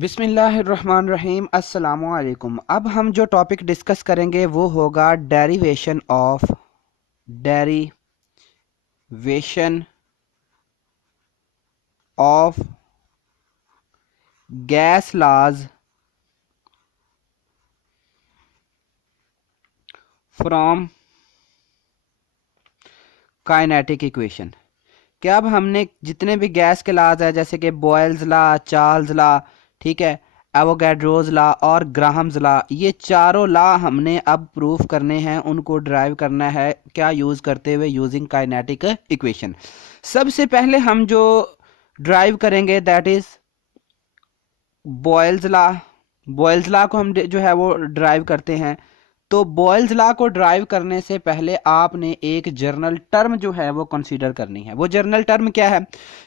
बिस्मिल्लाहिर्रहमानिर्रहीम अस्सलामुअलैकुम। अब हम जो टॉपिक डिस्कस करेंगे वो होगा derivation of gas laws from kinetic equation. कि अब हमने जितने भी गैस के लॉज है जैसे कि बॉयल्स लॉ, चार्ल्स लॉ, ठीक है, एवोगैड्रोज लॉ और ग्राहम्स लॉ, ये चारों लॉ हमने अब प्रूफ करने हैं, उनको ड्राइव करना है क्या यूज़ करते हुए, यूजिंग काइनेटिक इक्वेशन। सबसे पहले हम जो ड्राइव करेंगे that is boils law. Boyle's law को हम जो है वो ड्राइव करते हैं। तो बॉयल्स लॉ को ड्राइव करने से पहले आपने एक जर्नल टर्म जो है वो कंसीडर करनी है। वो जर्नल टर्म क्या है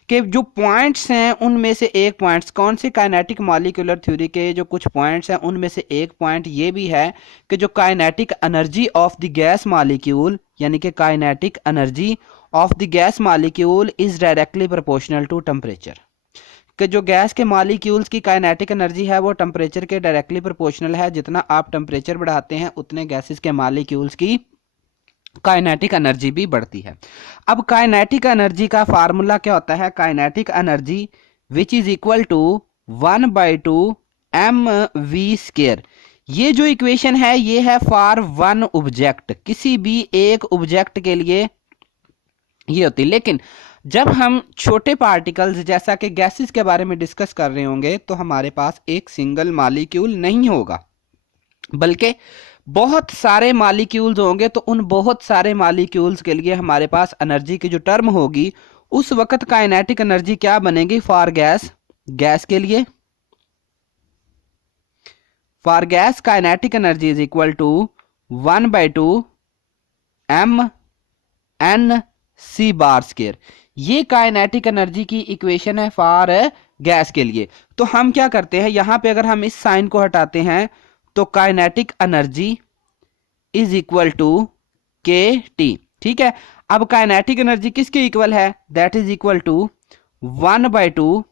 कि जो पॉइंट्स हैं उनमें से एक पॉइंट्स कौन से काइनेटिक मॉलिक्यूलर थ्योरी के जो कुछ पॉइंट्स हैं उनमें से एक पॉइंट ये भी है कि जो kinetic energy of the gas molecule, यानी कि kinetic energy of the gas molecule is directly proportional to temperature. कि जो गैस के मॉलिक्यूल्स की काइनेटिक एनर्जी है वो टेम्परेचर के डायरेक्टली प्रोपोर्शनल है। जितना आप टेम्परेचर बढ़ाते हैं उतने गैसेस के मॉलिक्यूल्स की काइनेटिक एनर्जी भी बढ़ती है। अब काइनेटिक एनर्जी का फार्मूला क्या होता है? Kinetic energy which is equal to 1/2 mv²। ये जो इक्वेशन है ये है फॉर वन ऑब्जेक्ट, किसी भी एक ऑब्जेक्ट के लिए ये होती है। लेकिन जब हम छोटे पार्टिकल्स जैसा कि गैसेस के बारे में डिस्कस कर रहे होंगे तो हमारे पास एक सिंगल मॉलिक्यूल नहीं होगा बल्कि बहुत सारे मॉलिक्यूल्स होंगे। तो उन बहुत सारे मॉलिक्यूल्स के लिए हमारे पास एनर्जी की जो टर्म होगी उस वक्त काइनेटिक एनर्जी क्या बनेगी फॉर गैस? गैस के लिए for gas kinetic energy is equal to 1/2 mn²। ये काइनेटिक एनर्जी की इक्वेशन है फॉर गैस के लिए। तो हम क्या करते हैं, यहां पे अगर हम इस साइन को हटाते हैं तो kinetic energy is equal to K T. ठीक है, अब काइनेटिक एनर्जी किसके इक्वल है? That is equal to 1/2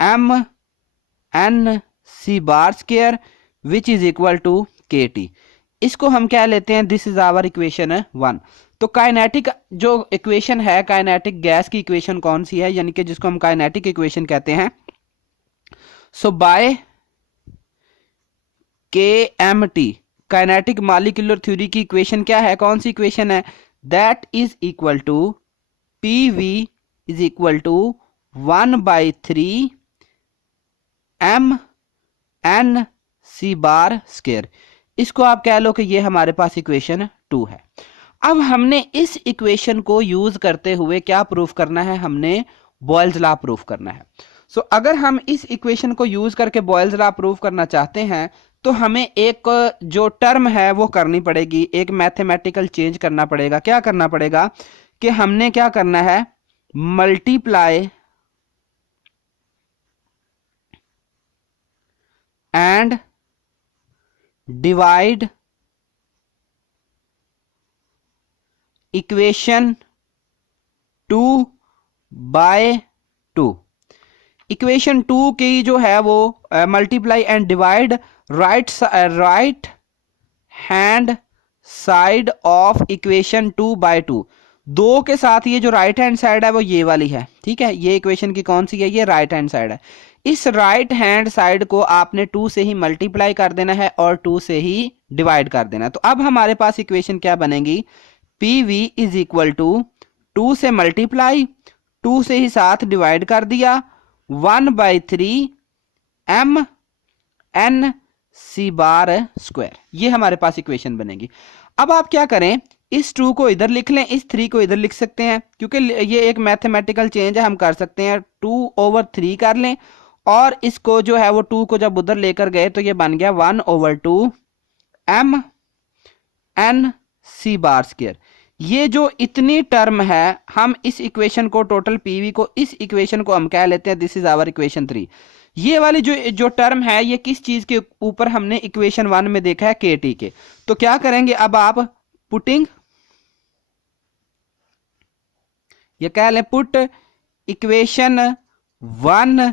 mn², which is equal to K T. इसको हम क्या लेते हैं? This is our equation 1। तो काइनेटिक जो इक्वेशन है, काइनेटिक गैस की इक्वेशन कौन सी है, यानी कि जिसको हम काइनेटिक इक्वेशन कहते हैं। So by K M T, kinetic molecular theory की इक्वेशन क्या है? कौन सी इक्वेशन है? That is equal to P V is equal to 1/3 mn²। इसको आप कह लो कि ये हमारे पास इक्वेशन 2 है। अब हमने इस इक्वेशन को यूज करते हुए क्या प्रूफ करना है? हमने बॉयल्स लॉ प्रूफ करना है। सो अगर हम इस इक्वेशन को यूज करके बॉयल्स लॉ प्रूफ करना चाहते हैं तो हमें एक जो टर्म है वो करनी पड़ेगी, एक मैथमेटिकल चेंज करना पड़ेगा। क्या करना पड़ेगा कि हमने क्या करना है? Multiply and divide equation 2/2। Equation 2 की जो है वो multiply and divide right hand side of equation 2/2। दो के साथ ये जो राइट हैंड साइड है वो ये वाली है। ठीक है, ये इक्वेशन की कौन सी है? ये राइट हैंड साइड है। इस राइट हैंड साइड को आपने 2 से ही मल्टीप्लाई कर देना है और 2 से ही डिवाइड कर देना है। तो अब हमारे पास इक्वेशन क्या बनेगी? P V is equal to 2 से मल्टीप्लाई, 2 से ही साथ डिवाइड कर दिया, 1/3 mn²। ये हमारे पास इक्वेशन बनेगी। अब आप क्या करें, इस 2 को इधर लिख लें, इस 3 को इधर लिख सकते हैं क्योंकि ये एक मैथमेटिकल चेंज है, हम कर सकते हैं। 2/3 कर लें और इसको जो है वो 2 को जब उधर लेकर गए तो ये बन गया 1/2 mn²। ये जो इतनी टर्म है, हम इस इक्वेशन को टोटल पीवी को, इस इक्वेशन को हम कह लेते हैं दिस इज आवर इक्वेशन 3। ये वाली जो जो टर्म है ये किस चीज के ऊपर हमने इक्वेशन 1 में देखा है? के टी के। तो क्या करेंगे अब आप? पुटिंग, ये कह लें put equation 1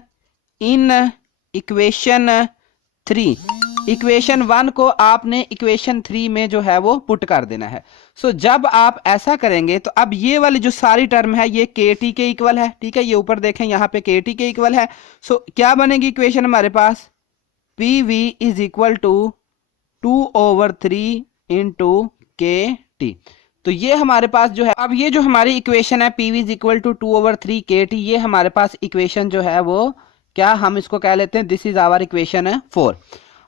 in equation 3, equation 1 को आपने इक्वेशन 3 में जो है वो पुट कर देना है। सो जब आप ऐसा करेंगे तो अब ये वाली जो सारी टर्म है ये के टी के इक्वल है, ठीक है, ये ऊपर देखें यहाँ पे के टी के इक्वल है। सो क्या बनेगी इक्वेशन हमारे पास, P V is equal to 2/3 into K T. तो ये हमारे पास जो है, अब ये जो हमारी इक्वेशन है P V is equal to 2/3 K T, ये हमारे पास इक्वेशन जो है वो क्या हम इसको कह लेते हैं, दिस इज आवर इक्वेशन 4।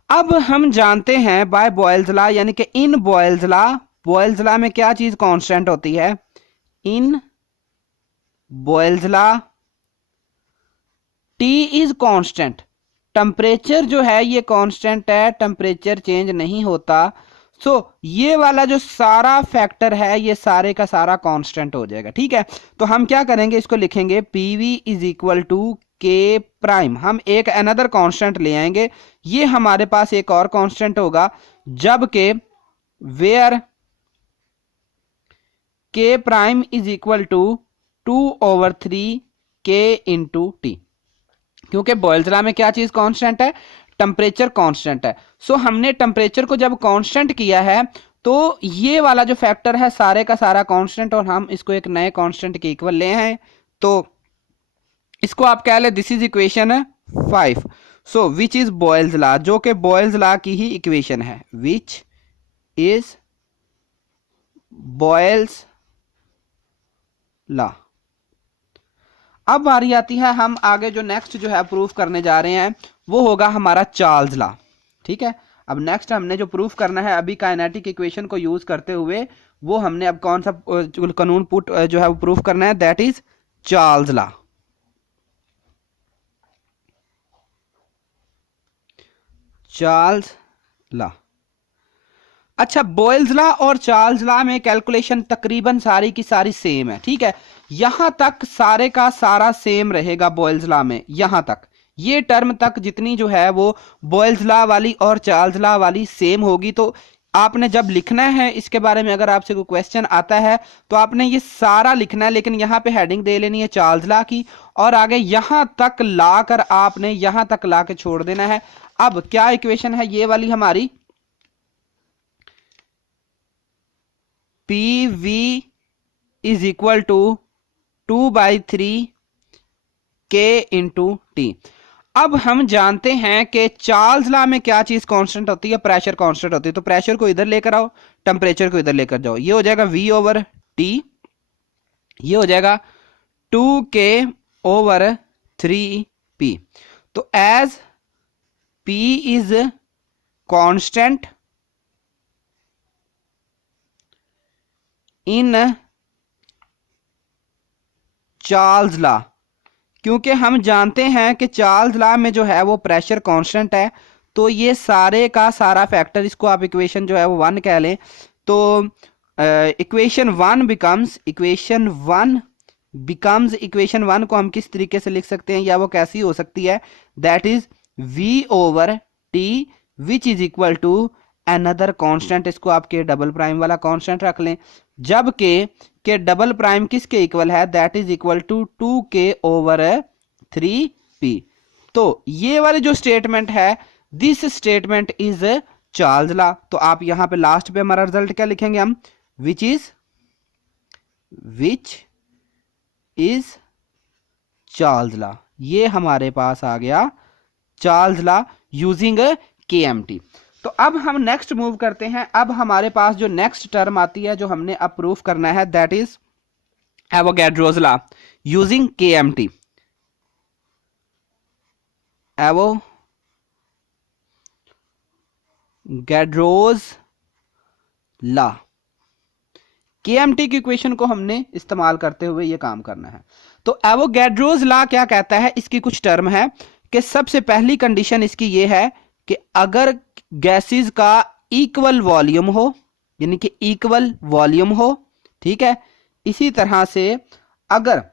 अब हम जानते हैं बाय बॉयल्स लॉ, यानी कि in Boyle's law, Boyle's law में क्या चीज कांस्टेंट होती है, in Boyle's law T is constant, temperature जो है ये कांस्टेंट है, टेम्परेचर चेंज नहीं होता। सो ये वाला जो सारा फैक्टर है ये सारे का सारा कांस्टेंट हो जाएगा, ठीक है। तो हम क्या करेंगे, इसको लिखेंगे P V is equal to K prime, हम एक अनदर कांस्टेंट ले आएंगे, ये हमारे पास एक और कांस्टेंट होगा, जबकि वेयर के prime is equal to 2/3 K into T, क्योंकि बॉयल्स लॉ में क्या चीज कांस्टेंट है, टेम्परेचर कांस्टेंट है। सो हमने टेम्परेचर को जब कांस्टेंट किया है तो ये वाला जो फैक्टर है सारे का सारा कांस्टेंट, और हम इसको एक नए कांस्टेंट के इक्वल ले हैं, तो इसको आप कह ले this is equation 5। So which is Boyle's law, जो कि बॉयल्स लॉ की ही इक्वेशन है, विच इज बॉयल्स लॉ। अब बारी आती है, हम आगे जो नेक्स्ट जो है प्रूफ करने जा रहे हैं वो होगा हमारा चार्ल्स लॉ, ठीक है। अब नेक्स्ट हमने जो प्रूफ करना है अभी काइनेटिक इक्वेशन को यूज करते हुए, वो हमने अब कौन सा कानून पुट जो है वो प्रूफ करना है, that is Charles law. Charles law. अच्छा, बॉयल्स लॉ और चार्ल्स लॉ में कैलकुलेशन तकरीबन सारी की सारी सेम है, ठीक है, यहां तक सारे का सारा सेम रहेगा बॉयल्स लॉ में, यहां तक ये टर्म तक जितनी जो है वो बॉयल्स लॉ वाली और चार्ल्स लॉ वाली सेम होगी। तो आपने जब लिखना है इसके बारे में, अगर आपसे कोई क्वेश्चन आता है तो आपने ये सारा लिखना है, लेकिन यहां पे हेडिंग दे लेनी है चार्ल्स लॉ की, और आगे यहां तक लाकर आपने यहां तक ला के छोड़ देना है। अब क्या इक्वेशन है ये वाली हमारी, P V is equal to 2/3 K into T. अब हम जानते हैं कि चार्ल्स लॉ में क्या चीज कांस्टेंट होती है, प्रेशर कांस्टेंट होती है। तो प्रेशर को इधर लेकर आओ, टेम्परेचर को इधर लेकर जाओ, ये हो जाएगा V/T, ये हो जाएगा 2K/3P। तो as P is constant in Charles law, क्योंकि हम जानते हैं कि चार्ल्स लॉ में जो है वो प्रेशर कांस्टेंट है, तो ये सारे का सारा फैक्टर, इसको आप इक्वेशन जो है वो 1 कह लें, तो इक्वेशन 1 बिकम्स इक्वेशन 1 को हम किस तरीके से लिख सकते हैं, या वो कैसी हो सकती है, that is V/T which is equal to another constant, इसको आप के डबल प्राइम वाला कांस्टेंट रख लें, जबकि के डबल प्राइम किसके इक्वल है, that is equal to 2K/3P। तो ये वाली जो स्टेटमेंट है, this statement is Charles law. तो आप यहां पे लास्ट पे हमारा रिजल्ट क्या लिखेंगे हम, विच इज चार्ल्स लॉ, ये हमारे पास आ गया चार्ल्स लॉ यूजिंग KMT। तो अब हम नेक्स्ट मूव करते हैं। अब हमारे पास जो नेक्स्ट टर्म आती है जो हमने अब प्रूफ करना है, that is Avogadro's law using KMT। Avogadro's law, KMT की इक्वेशन को हमने इस्तेमाल करते हुए ये काम करना है। तो एवोगैड्रोस लॉ क्या कहता है, इसकी कुछ टर्म है कि सबसे पहली कंडीशन इसकी ये है कि अगर गैसेस का इक्वल वॉल्यूम हो, यानी कि इक्वल वॉल्यूम हो, ठीक है, इसी तरह से अगर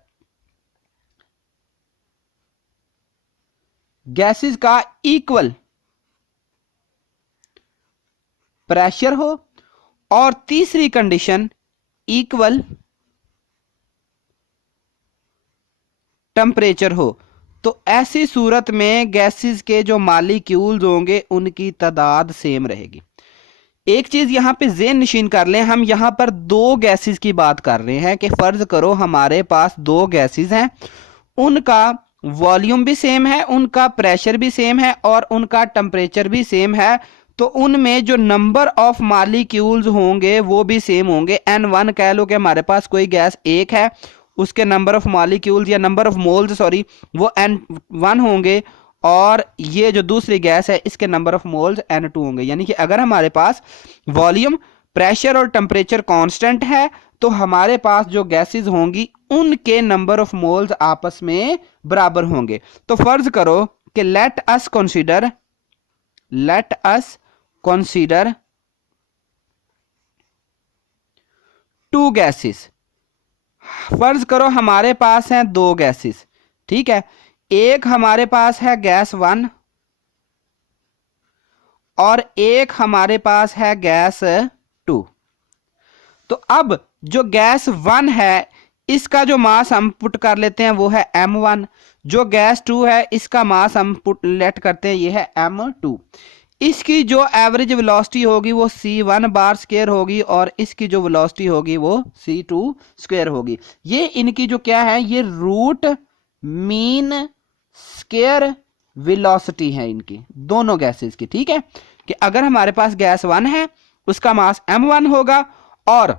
गैसेस का इक्वल प्रेशर हो, और तीसरी कंडीशन इक्वल टेम्परेचर हो, तो ऐसी सूरत में गैसेस के जो मालिक्यूल्स होंगे उनकी तादाद सेम रहेगी। एक चीज यहां पे ज़हन नशीन कर लें, हम यहां पर दो गैसेस की बात कर रहे हैं कि फर्ज करो हमारे पास दो गैसेस हैं, उनका वॉल्यूम भी सेम है, उनका प्रेशर भी सेम है और उनका टेम्परेचर भी सेम है, तो उनमें जो नंबर ऑफ मालिक्यूल्स होंगे वो भी सेम होंगे। N1 कह लो कि हमारे पास कोई गैस एक है, उसके नंबर ऑफ मॉलिक्यूल्स या नंबर ऑफ मोल्स सॉरी वो N1 होंगे, और ये जो दूसरी गैस है इसके नंबर ऑफ मोल्स N2 होंगे। यानी कि अगर हमारे पास वॉल्यूम, प्रेशर और टेम्परेचर कांस्टेंट है तो हमारे पास जो गैसेस होंगी उनके नंबर ऑफ मोल्स आपस में बराबर होंगे। तो फर्ज करो कि let us consider two gases. फर्ज करो हमारे पास हैं दो गैसेस, ठीक है, एक हमारे पास है गैस 1 और एक हमारे पास है गैस 2। तो अब जो गैस 1 है इसका जो मास हम पुट कर लेते हैं वो है m1, जो गैस 2 है इसका मास हम पुट लेट करते हैं ये है m2। इसकी जो एवरेज वेलोसिटी होगी वो c1 बार स्क्वायर होगी और इसकी जो वेलोसिटी होगी वो c2 स्क्वायर होगी। ये इनकी जो क्या है, ये रूट मीन स्क्वायर वेलोसिटी है इनकी दोनों गैसेस की। ठीक है कि अगर हमारे पास गैस 1 है उसका मास m1 होगा और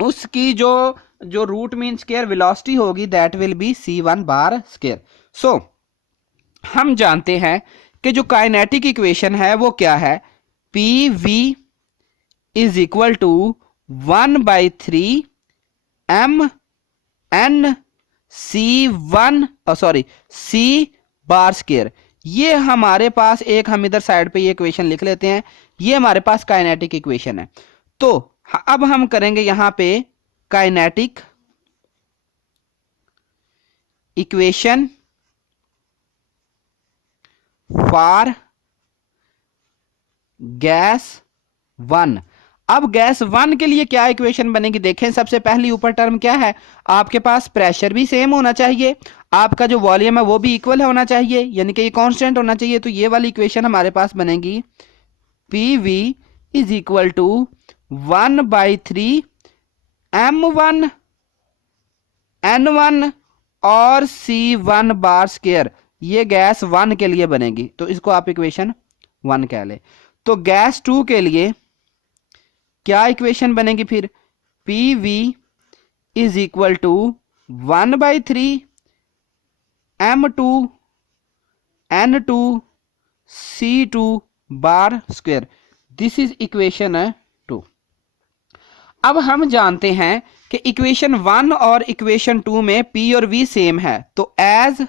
उसकी जो रूट मीन स्क्वायर वेलोसिटी होगी that will be c1 bar square. So हम जानते हैं कि जो काइनेटिक इक्वेशन है वो क्या है, pv is equal to 1/3 mn c bar square. ये हमारे पास एक, हम इधर साइड पे ये इक्वेशन लिख लेते हैं, ये हमारे पास काइनेटिक इक्वेशन है। तो अब हम करेंगे यहां पे काइनेटिक इक्वेशन फॉर गैस 1। अब गैस 1 के लिए क्या इक्वेशन बनेगी, देखें सबसे पहली ऊपर टर्म क्या है, आपके पास प्रेशर भी सेम होना चाहिए, आपका जो वॉल्यूम है वो भी इक्वल होना चाहिए, यानी कि ये कांस्टेंट होना चाहिए। तो ये वाली इक्वेशन हमारे पास बनेगी pv is equal to 1/3 m1 n1 और c1 बार स्क्वायर। ये गैस 1 के लिए बनेगी तो इसको आप इक्वेशन 1 कह ले। तो गैस 2 के लिए क्या इक्वेशन बनेगी फिर, pv is equal to 1/3 m2 n2 c2 bar square. This is equation 2। अब हम जानते हैं कि इक्वेशन 1 और इक्वेशन 2 में p और v सेम है, तो as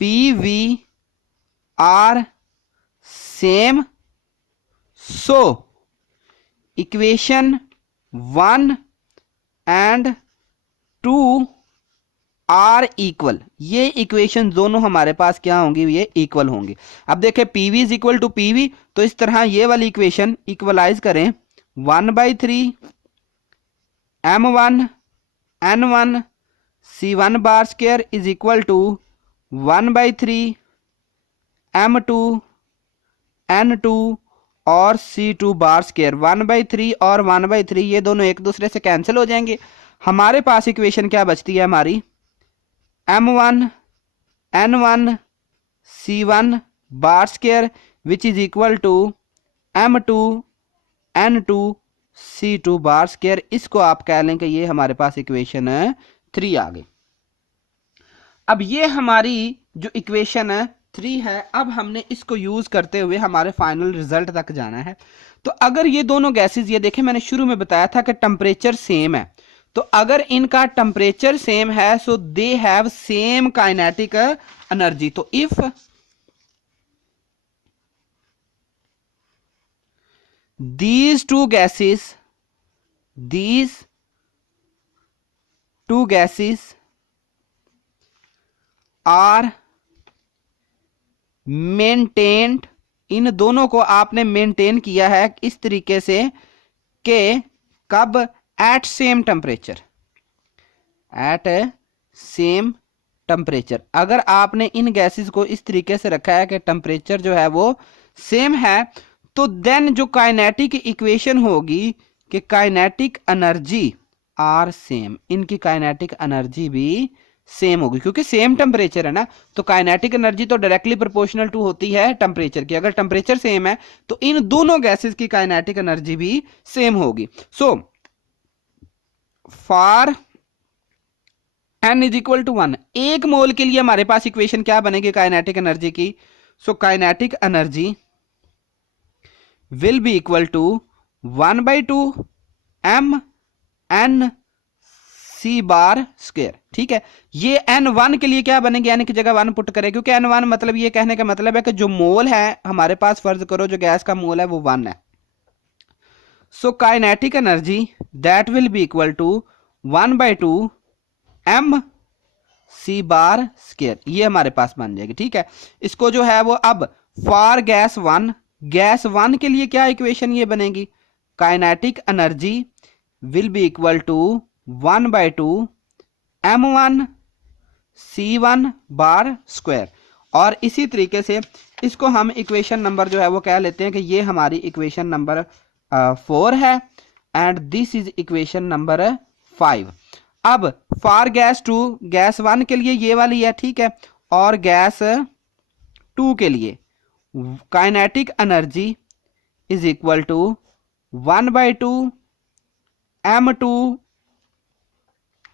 pv are same so equation 1 and 2 are equal. ये इक्वेशन दोनों हमारे पास क्या होंगी, ये इक्वल होंगी। अब देखें pv is equal to pv, तो इस तरह ये वाली इक्वेशन इक्वलाइज करें, 1/3 m1 n1 c1 bar square is equal to 1/3 m2 n2 और c2 बार स्क्वायर। 1/3 और 1/3 ये दोनों एक दूसरे से कैंसिल हो जाएंगे, हमारे पास इक्वेशन क्या बचती है हमारी, m1 n1 c1 bar square which is equal to m2 n2 c2 bar square. इसको आप कह लें कि ये हमारे पास इक्वेशन 3 आ गई। अब ये हमारी जो इक्वेशन 3 है, अब हमने इसको यूज करते हुए हमारे फाइनल रिजल्ट तक जाना है। तो अगर ये दोनों गैसेस, ये देखें मैंने शुरू में बताया था कि टेम्परेचर सेम है, तो अगर इनका टेम्परेचर सेम है so they have same kinetic energy. तो if these two gases are maintained, इन दोनों को आपने मेंटेन किया है इस तरीके से कि कब, at same temperature, at same temperature. अगर आपने इन गैसेस को इस तरीके से रखा है कि टेम्परेचर जो है वो सेम है, तो देन जो काइनेटिक इक्वेशन होगी कि काइनेटिक एनर्जी आर सेम, इनकी काइनेटिक एनर्जी भी सेम होगी, क्योंकि सेम टेम्परेचर है ना। तो काइनेटिक एनर्जी तो डायरेक्टली प्रोपोर्शनल टू होती है टेम्परेचर की। अगर टेम्परेचर सेम है तो इन दोनों गैसेस की काइनेटिक एनर्जी भी सेम होगी। So for n is equal to 1, एक मोल के लिए हमारे पास इक्वेशन क्या बनेगी काइनेटिक एनर्जी की? So kinetic energy will be equal to 1/2 m n c bar square. ठीक है, ये n1 के लिए क्या बनेगी? n की जगह 1 पुट करें, क्योंकि n1 मतलब ये कहने का मतलब है कि जो मोल है हमारे पास, फर्ज करो जो गैस का मोल है वो 1 है। So kinetic energy that will be equal to 1/2 m c bar square, ये हमारे पास बन जाएगी। ठीक है, इसको जो है वो अब फॉर गैस वन के लिए क्या इक्वेशन ये बनेगी? Kinetic energy will be equal to 1/2 m1 c1 bar square. और इसी तरीके से इसको हम इक्वेशन नंबर जो है वो कह लेते हैं कि ये हमारी इक्वेशन नंबर 4 है and this is equation number 5। अब फॉर गैस 2, गैस 1 के लिए ये वाली है, ठीक है, और गैस 2 के लिए kinetic energy is equal to 1/2 m2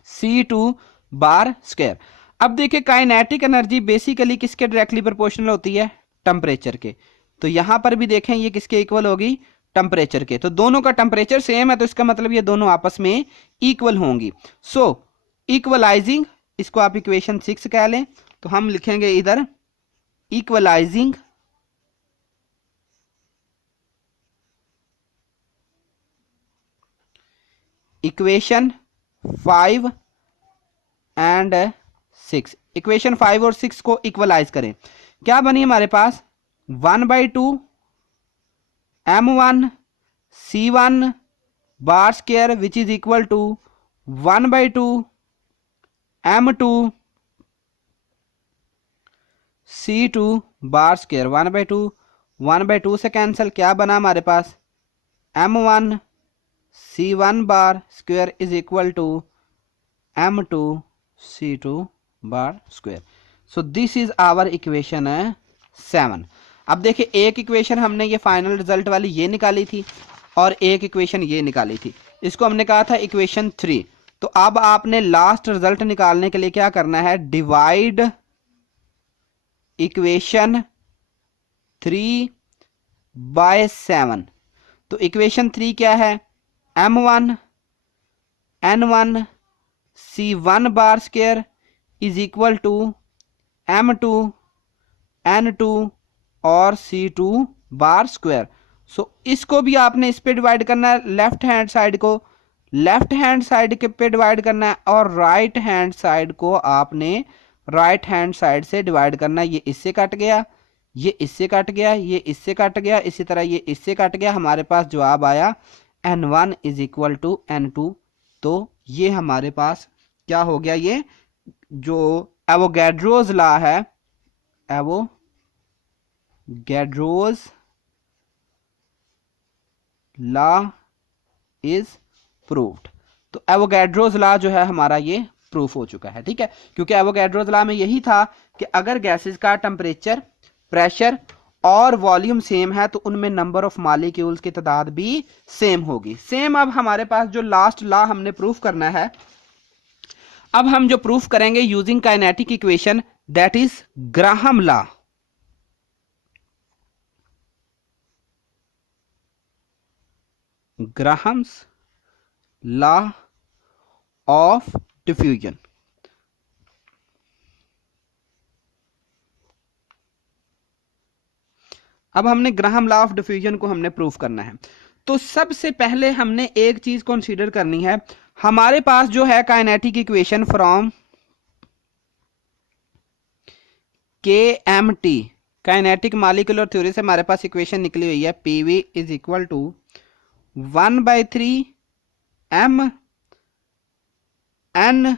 c2 bar square. अब देखिए काइनेटिक एनर्जी बेसिकली किसके डायरेक्टली प्रोपोर्शनल होती है? टेम्परेचर के। तो यहां पर भी देखें ये किसके इक्वल होगी? टेम्परेचर के। तो दोनों का टेम्परेचर सेम है, तो इसका मतलब ये दोनों आपस में इक्वल होंगी। सो इक्वलाइजिंग, इसको आप इक्वेशन 6 कह लें, तो हम लिखेंगे इधर इक्वलाइजिंग इक्वेशन 5 एंड 6। इक्वेशन 5 और 6 को इक्वलाइज करें, क्या बनी हमारे पास? 1/2 m1 c1 bar square which is equal to 1/2 m2 c2 bar square. 1/2 से कैंसिल, क्या बना हमारे पास? m1 c1 bar square is equal to m2 c2 bar square. So this is our equation 7। अब देखिए एक इक्वेशन हमने ये फाइनल रिजल्ट वाली ये निकाली थी और एक इक्वेशन ये निकाली थी, इसको हमने कहा था इक्वेशन 3। तो अब आपने लास्ट रिजल्ट निकालने के लिए क्या करना है? Divide equation 3/7। तो इक्वेशन 3 क्या है? m1 n1 c1 bar square is equal to m2 n2 और c2 बार स्क्वायर। सो इसको भी आपने इस पे डिवाइड करना है, लेफ्ट हैंड साइड को लेफ्ट हैंड साइड के पे डिवाइड करना है, और राइट हैंड साइड को आपने राइट हैंड साइड से डिवाइड करना है। ये इससे कट गया, ये इससे कट गया, ये इससे कट गया, इसी तरह ये इससे कट गया। हमारे पास जवाब आया n1 is equal to n2। तो ये हमारे पास क्या हो गया? ये जो एवोगैड्रोज लॉ है, एवोगैड्रोज लॉ इज प्रूव्ड। तो एवोगैड्रोज लॉ जो है हमारा ये प्रूफ हो चुका है। ठीक है, क्योंकि एवोगैड्रोज लॉ में यही था कि अगर गैसेस का टेम्परेचर, प्रेशर और वॉल्यूम सेम है तो उनमें नंबर ऑफ मॉलिक्यूल्स की तादाद भी सेम होगी। सेम अब हमारे पास जो लास्ट लॉ हमने प्रूफ करना है, अब हम जो प्रूफ करेंगे using kinetic equation, that is Graham law. Graham's law of diffusion. अब हमने ग्राहम लॉ ऑफ डिफ्यूजन को हमने प्रूफ करना है। तो सबसे पहले हमने एक चीज कंसीडर करनी है, हमारे पास जो है kinetic equation from KMT, kinetic molecular theory से हमारे पास इक्वेशन निकली हुई है, PV is equal to 1/3 m n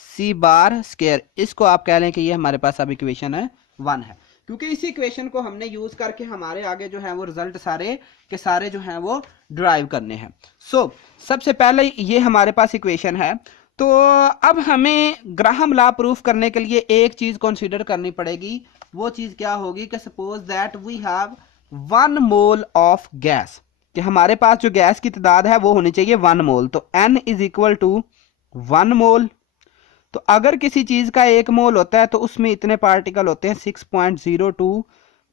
C bar square, इसको आप कह लें कि ये हमारे पास अब इक्वेशन है 1 है, क्योंकि इसी इक्वेशन को हमने यूज करके हमारे आगे जो है वो रिजल्ट सारे के सारे जो हैं वो ड्राइव करने हैं। सो सबसे पहले ये हमारे पास इक्वेशन है। तो अब हमें ग्राहम लॉ प्रूफ करने के लिए एक चीज कंसीडर करनी पड़ेगी। वो चीज क्या होगी कि suppose that we have 1 mole of gas, कि हमारे पास जो गैस की तादाद है वो होनी चाहिए 1 मोल। तो n इज इक्वल टू 1 मोल। तो अगर किसी चीज का 1 मोल होता है तो उसमें इतने पार्टिकल होते हैं 6.02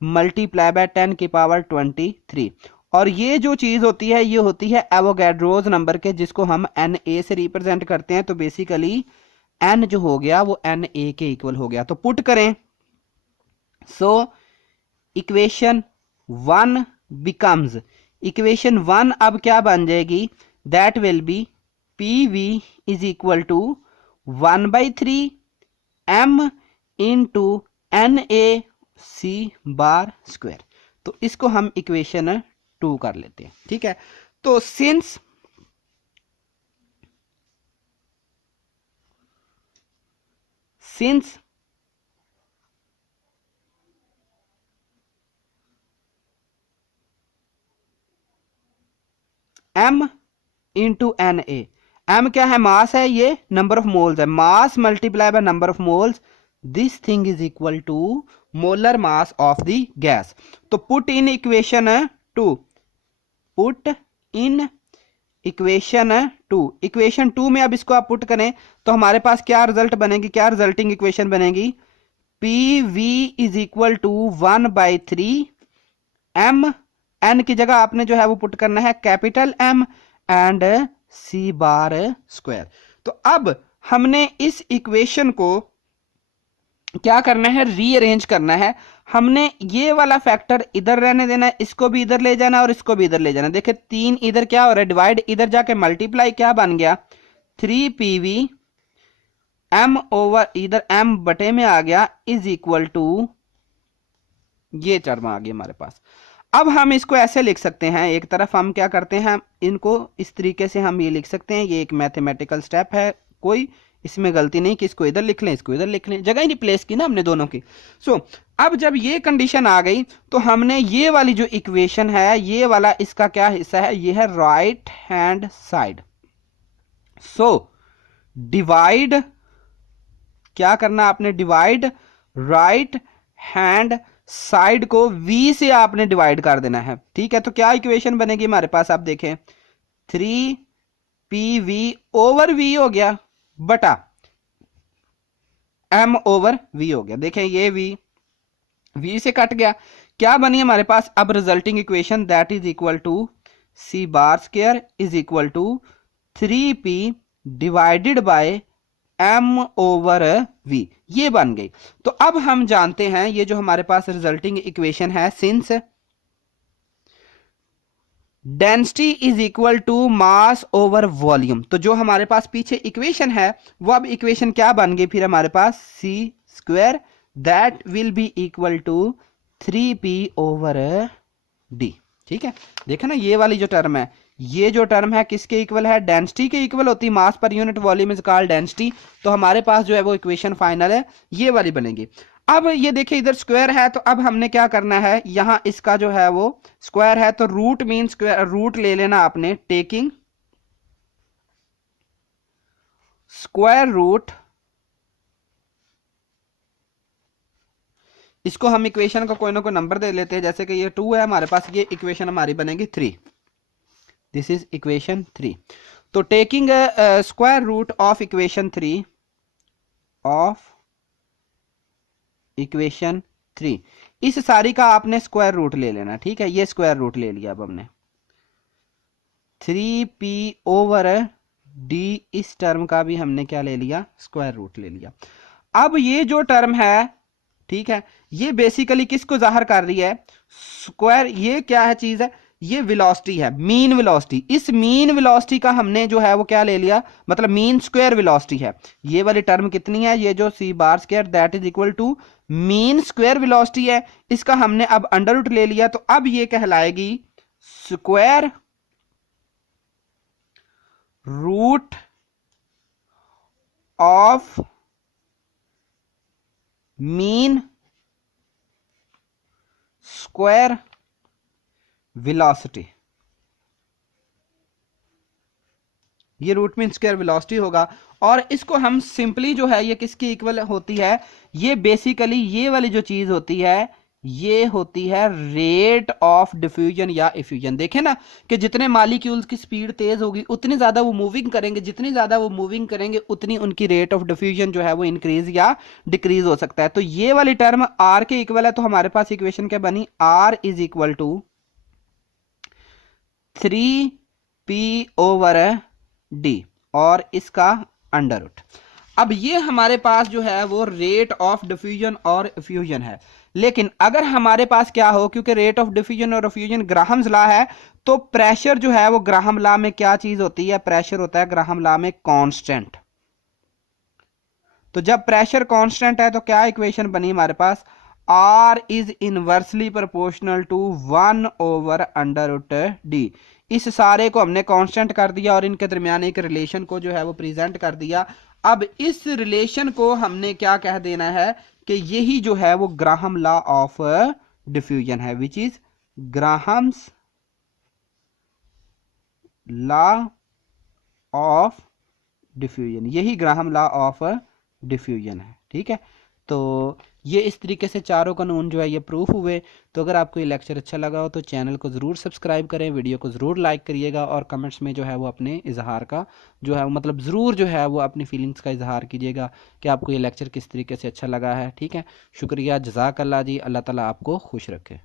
मल्टीप्लाई बाय 10 की पावर 23। और ये जो चीज होती है ये होती है एवोगैड्रोज नंबर के, जिसको हम Na से रिप्रेजेंट करते हैं। तो बेसिकली n जो हो गया वो Na के इक्वल हो गया। तो पुट करें, सो इक्वेशन 1 बिकम्स, इक्वेशन 1 अब क्या बन जाएगी, that will be PV is equal to 1/3 m into NaC bar square. तो इसको हम इक्वेशन 2 कर लेते हैं, ठीक है। तो since m into Na, m क्या है, मास है, ये नंबर ऑफ मोल्स है, mass multiply by number of moles, this thing is equal to molar mass of the gas. तो put in equation 2, put in equation 2 में अब इसको आप पुट करें तो हमारे पास क्या रिजल्ट बनेगी, क्या रिजल्टिंग इक्वेशन बनेगी, PV is equal to 1/3 m, n की जगह आपने जो है वो पुट करना है capital M and C bar square. तो अब हमने इस इक्वेशन को क्या करना है, रीअरेंज करना है। हमने ये वाला फैक्टर इधर रहने देना है, इसको भी इधर ले जाना और इसको भी इधर ले जाना। देखिए 3 इधर क्या हो रहा है, डिवाइड, इधर जाके मल्टीप्लाई, क्या बन गया 3PV m ओवर इधर m बटे में आ गया इज इक्वल टू ये टर्म आ गई हमारे पास। अब हम इसको ऐसे लिख सकते हैं, एक तरफ हम क्या करते हैं, इनको इस तरीके से हम ये लिख सकते हैं, ये एक मैथमेटिकल स्टेप है, कोई इसमें गलती नहीं कि इसको इधर लिख लें इसको इधर लिख लें, जगह ही रिप्लेस की ना हमने दोनों की। सो अब जब ये कंडीशन आ गई तो हमने ये वाली जो इक्वेशन है, ये वाला इसका क्या हिस्सा है, ये है right hand side. So divide, क्या करना आपने, डिवाइड राइट हैंड साइड को v से आपने डिवाइड कर देना है, ठीक है। तो क्या इक्वेशन बनेगी हमारे पास, आप देखें 3PV ओवर v हो गया बटा m ओवर v हो गया। देखें ये v से कट गया, क्या बनी हमारे पास अब resulting equation, that is equal to C bar square is equal to 3P divided by m over v, ये बन गई। तो अब हम जानते हैं ये जो हमारे पास रिजल्टिंग इक्वेशन है, since density is equal to mass over volume, तो जो हमारे पास पीछे इक्वेशन है वो अब इक्वेशन क्या बन गई फिर हमारे पास, C square that will be equal to 3P over D, ठीक है। देखा ना ये वाली जो टर्म है, ये जो टर्म है किसके इक्वल है, डेंसिटी के इक्वल होती है, मास पर unit volume is called density. तो हमारे पास जो है वो इक्वेशन फाइनल है, ये वाली बनेगी। अब ये देखिए इधर स्क्वायर है, तो अब हमने क्या करना है, यहां इसका जो है वो स्क्वायर है, तो रूट मीन स्क्वायर, रूट ले लेना आपने, टेकिंग स्क्वायर रूट, इसको हम इक्वेशन का कोई ना कोई नंबर दे लेते हैं, जैसे कि ये 2 है हमारे पास, ये इक्वेशन हमारी बनेगी 3, दिस इज इक्वेशन 3। तो taking square root of equation 3 of equation 3, इस सारी का आपने स्क्वायर रूट ले लेना, ठीक है। ये स्क्वायर रूट ले लिया अब हमने, 3P ओवर D, इस टर्म का भी हमने क्या ले लिया, स्क्वायर रूट ले लिया। अब ये जो टर्म है, ठीक है, ये बेसिकली किसको जाहिर कर रही है, स्क्वायर, ये क्या है चीज है, ये वेलोसिटी है, मीन वेलोसिटी। इस मीन वेलोसिटी का हमने जो है वो क्या ले लिया, मतलब मीन स्क्वायर वेलोसिटी है। ये वाली टर्म कितनी है, ये जो C bar square that is equal to mean square velocity है, इसका हमने अब अंडर रूट ले लिया। तो अब ये कहलाएगी square root of mean square velocity, ये रूट मीन स्क्वायर वेलोसिटी होगा। और इसको हम सिंपली जो है ये किसकी इक्वल होती है, ये बेसिकली ये वाली जो चीज होती है ये होती है रेट ऑफ डिफ्यूजन या इफ्यूजन। देखें ना कि जितने मालिक्यूल्स की स्पीड तेज होगी उतनी ज्यादा वो मूविंग करेंगे, जितनी ज्यादा वो मूविंग करेंगे उतनी उनकी रेट ऑफ डिफ्यूजन जो है वो इंक्रीज या डिक्रीज हो सकता है। तो ये वाली टर्म आर के इक्वल है, तो हमारे पास इक्वेशन क्या बनी, are is equal to 3p/d और इसका अंडर रूट। अब ये हमारे पास जो है वो रेट ऑफ डिफ्यूजन और इफ्यूजन है। लेकिन अगर हमारे पास क्या हो, क्योंकि रेट ऑफ डिफ्यूजन और इफ्यूजन ग्राहम्स लॉ है, तो प्रेशर जो है वो ग्राहम लॉ में क्या चीज होती है, प्रेशर होता है ग्राहम लॉ में कांस्टेंट। तो जब प्रेशर कांस्टेंट है तो क्या इक्वेशन बनी हमारे पास, R is inversely proportional to 1/√d। इस सारे को हमने कांस्टेंट कर दिया और इनके दरमियान एक रिलेशन को जो है वो प्रेजेंट कर दिया। अब इस रिलेशन को हमने क्या कह देना है कि यही जो है वो ग्राहम लॉ ऑफ डिफ्यूजन है, which is Graham's law of diffusion, यही ग्राहम लॉ ऑफ डिफ्यूजन है। ठीक है, तो ये इस तरीके से चारों कानून जो है ये प्रूफ हुए। तो अगर आपको ये लेक्चर अच्छा लगा हो तो चैनल को ज़रूर सब्सक्राइब करें, वीडियो को ज़रूर लाइक करिएगा और कमेंट्स में जो है वो अपने इजहार का जो है मतलब ज़रूर जो है वो अपनी फीलिंग्स का इजहार कीजिएगा कि आपको ये लेक्चर किस तरीके से अच्छा लगा है। ठीक है, शुक्रिया, जज़ाकल्लाह जी, अल्लाह ताला आपको खुश रखे।